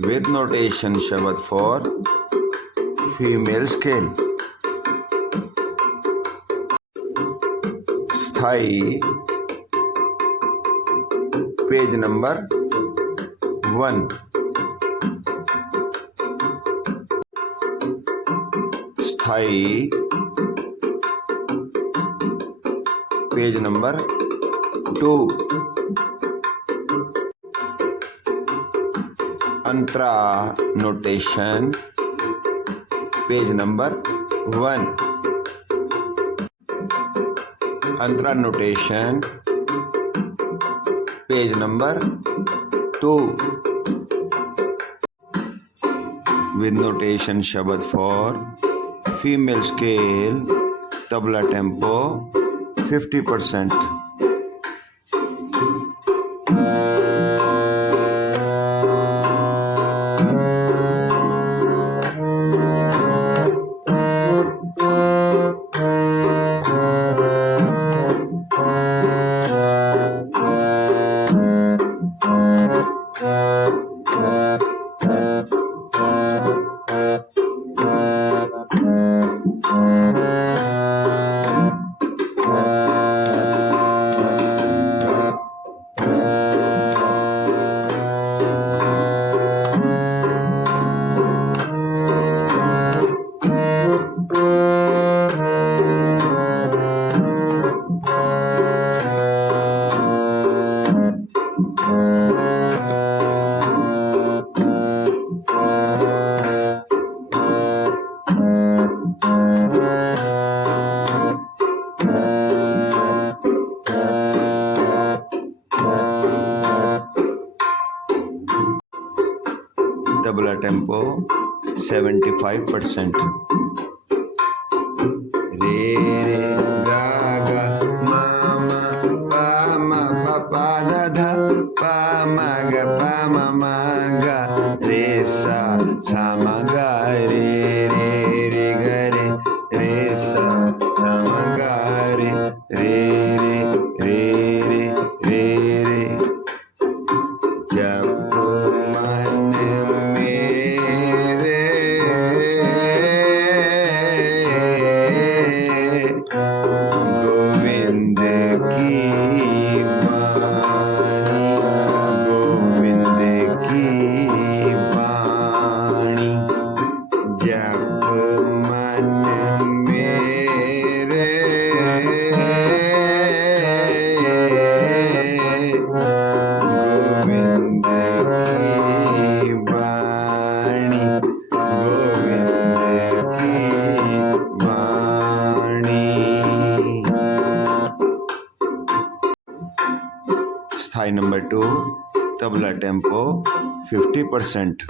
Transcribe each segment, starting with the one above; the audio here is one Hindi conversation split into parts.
with notation Shabad for female scale. स्थायी पेज नंबर वन स्थायी पेज नंबर टू अंतरा notation page number one Antara notation page number two with notation शब्द for female scale tabla tempo fifty percent 75% tabla tempo fifty percent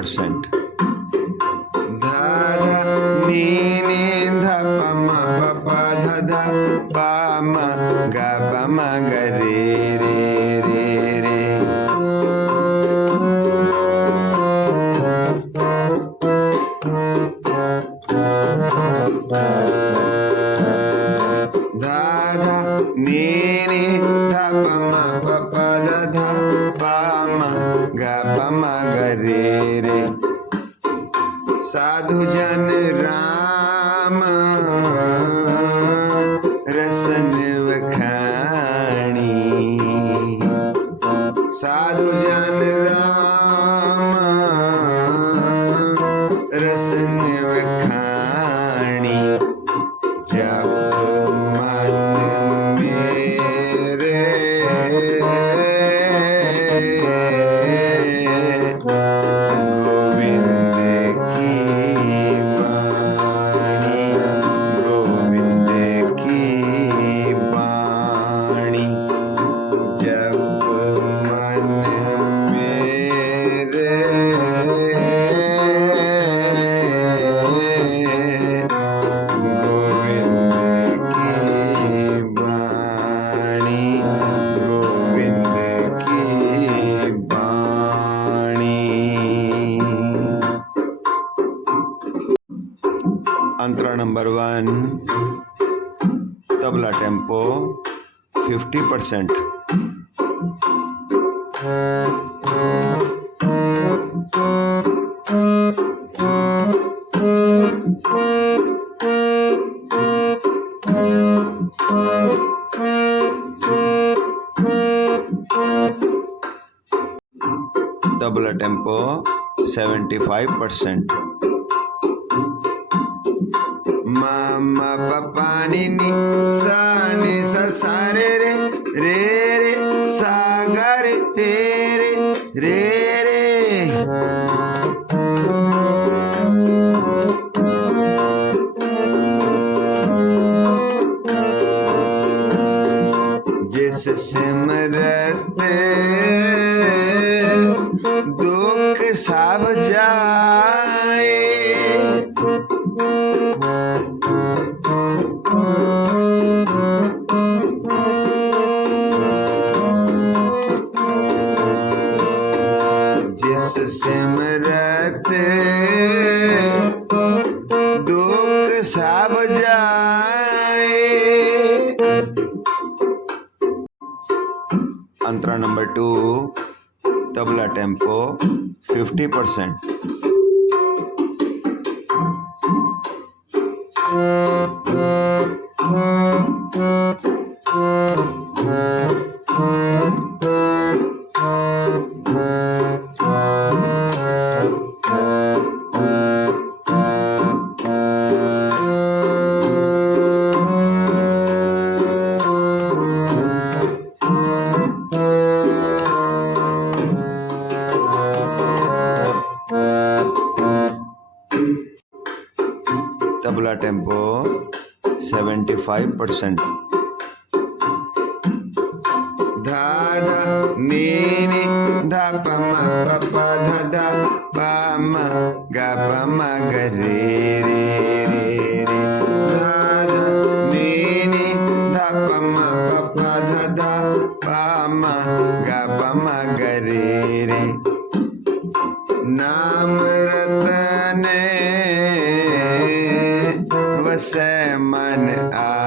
percent. Dha ni ni dha pa ma pa pa dha dha pa ma ga pa ma ga re re re. Da da ni ni नी ध प म प प ध ध प म ग प म ग रे रे साधु जन राम रसन मंत्र number one tabla tempo fifty percent tabla tempo seventy five percent ni sa ni sa जिस सिमरत दुख सब जाए। अंतरा number two tabla tempo fifty percent. Tabla five percent धा ध ध प म ग ग रे रे रे रे धादा नी नी धा प ध ध प ग प ग रे रे नाम रतन वस मन आए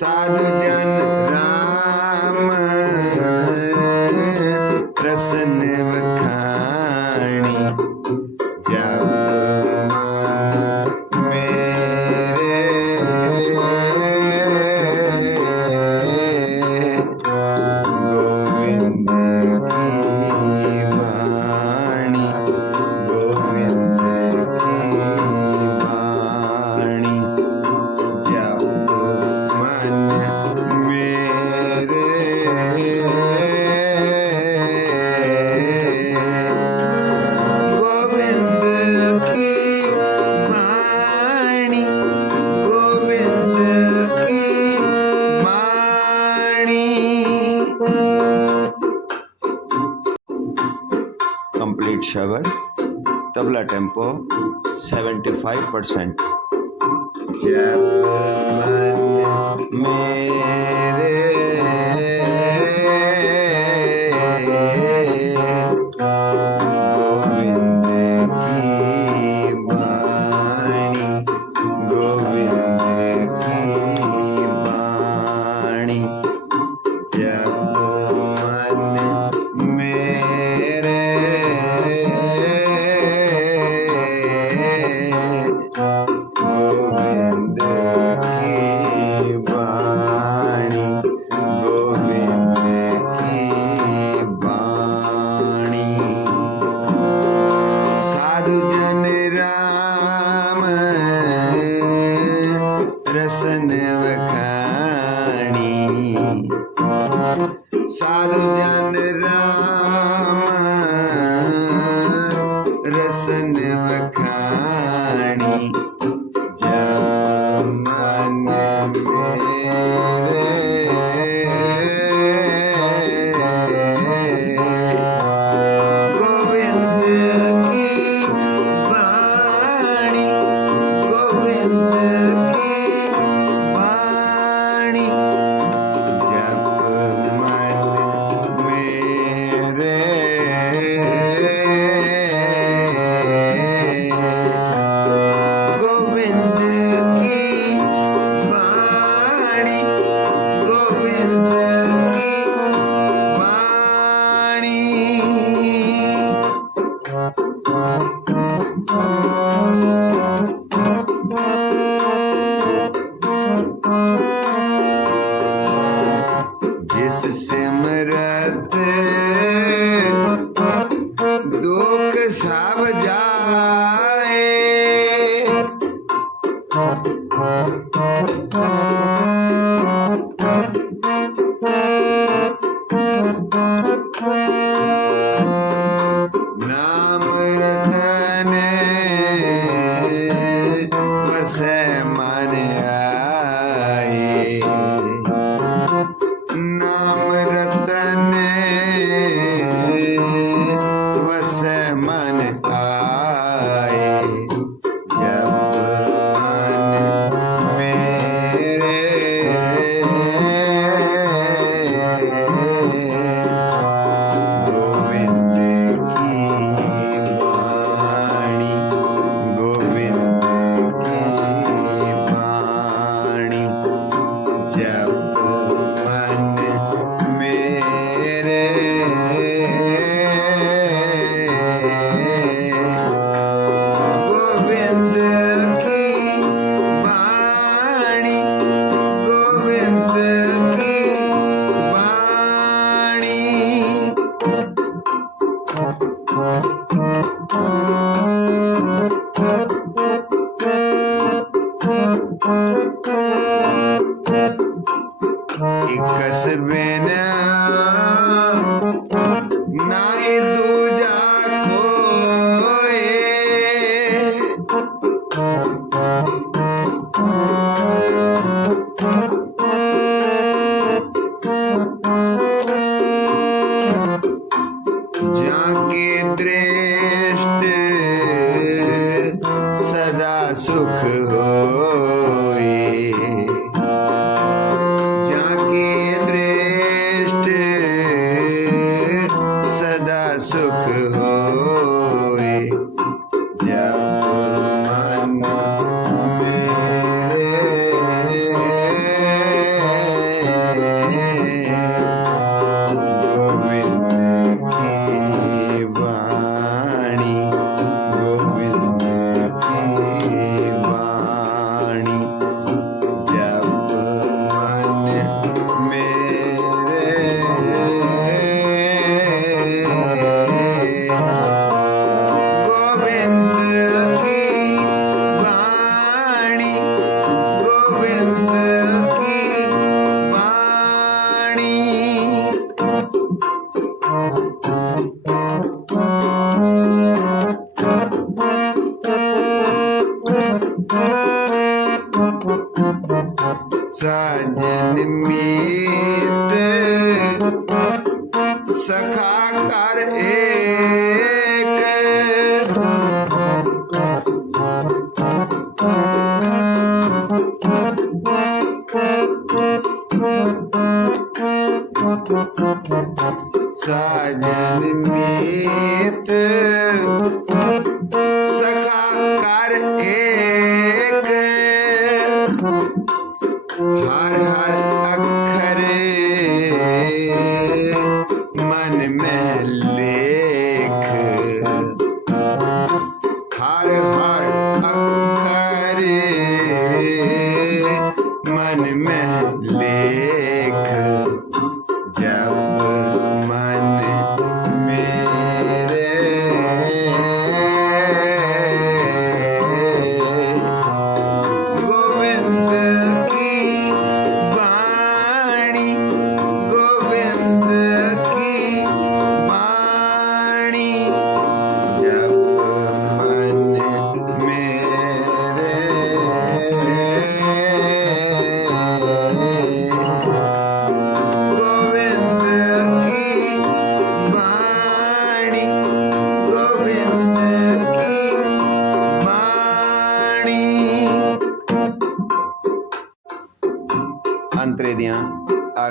साधु जन तबला फाइव 75 परसेंट जब ખાણી સાધુ ધ્યાન રામ রে Thank you.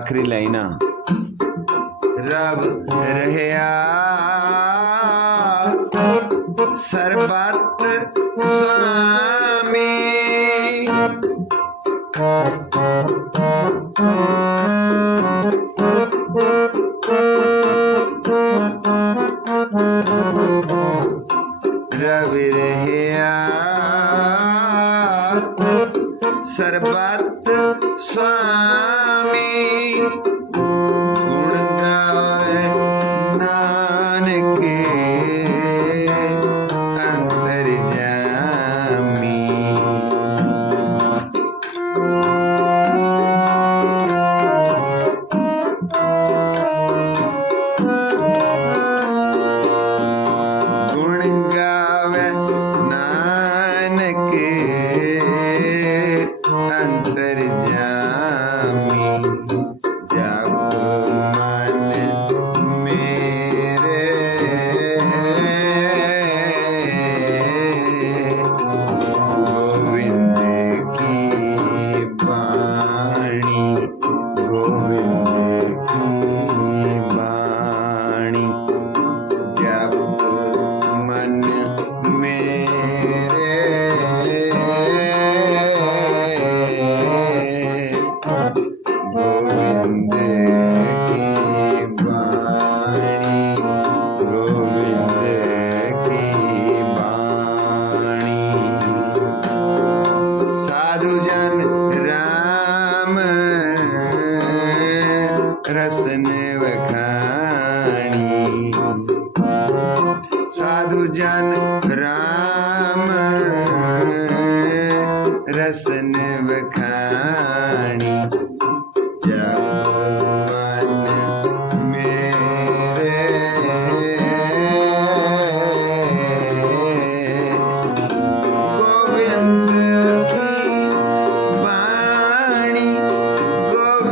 आखिरी लाइन रब रहे सर्वत्र स्वा सर्वत्र स्वामी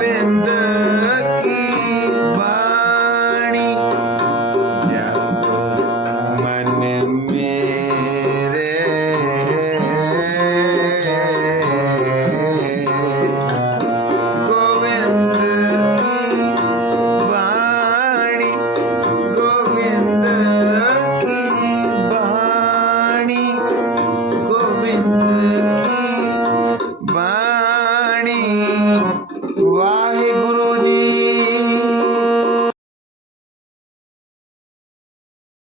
in the